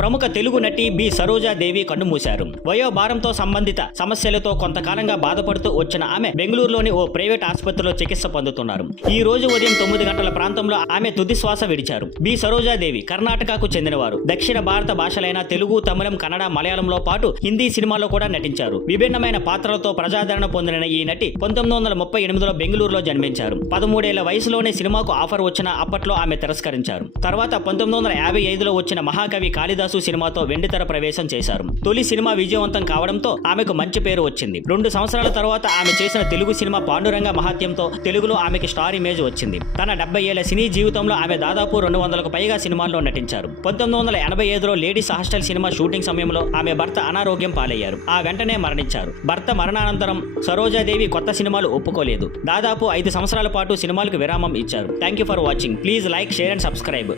ప్రముఖ తెలుగు నటి బి సరోజాదేవి కన్నుమూశారు. వయోభారంతో సంబంధిత సమస్యలతో కొంతకాలంగా బాధపడుతూ వచ్చిన ఆమె బెంగళూరులోని ఓ ప్రైవేట్ ఆసుపత్రిలో చికిత్స పొందుతున్నారు. ఈ రోజు ఉదయం 9 గంటల ప్రాంతంలో ఆమె తుది శ్వాస విడిచారు. బి సరోజాదేవి కర్ణాటకకు చెందినవారు. దక్షిణ భారత భాషలైన తెలుగు, తమిళం, కన్నడ, మలయాళంలో పాటు హిందీ సినిమాల్లో కూడా నటించారు. విభిన్నమైన పాత్రలతో ప్రజాదరణ పొందిన ఈ నటి 1938లో బెంగళూరులో జన్మించారు. 13 ఏళ్ల వయసులోనే సినిమాకు ఆఫర్ వచ్చినా అప్పట్లో ఆమె తిరస్కరించారు. తర్వాత 1955లో వచ్చిన మహాకవి కాళిదాసు సినిమాతో వెండితెర ప్రవేశం చేశారు. తొలి సినిమా విజయవంతం కావడంతో ఆమెకు మంచి పేరు వచ్చింది. 2 సంవత్సరాల తర్వాత ఆమె చేసిన తెలుగు సినిమా పాండురంగ మహాత్యంతో తెలుగులో ఆమెకి స్టార్ ఇమేజ్ వచ్చింది. తన 70 ఏళ్ల సినీ జీవితంలో ఆమె దాదాపు 200కు పైగా సినిమాల్లో నటించారు. 1985లో లేడీస్ హాస్టల్ సినిమా షూటింగ్ సమయంలో ఆమె భర్త అనారోగ్యం పాలయ్యారు. ఆ వెంటనే మరణించారు. భర్త మరణానంతరం సరోజాదేవి కొత్త సినిమాలు ఒప్పుకోలేదు. దాదాపు 5 సంవత్సరాల పాటు సినిమాలకు విరామం ఇచ్చారు. Thank you for watching. Please like, share and subscribe.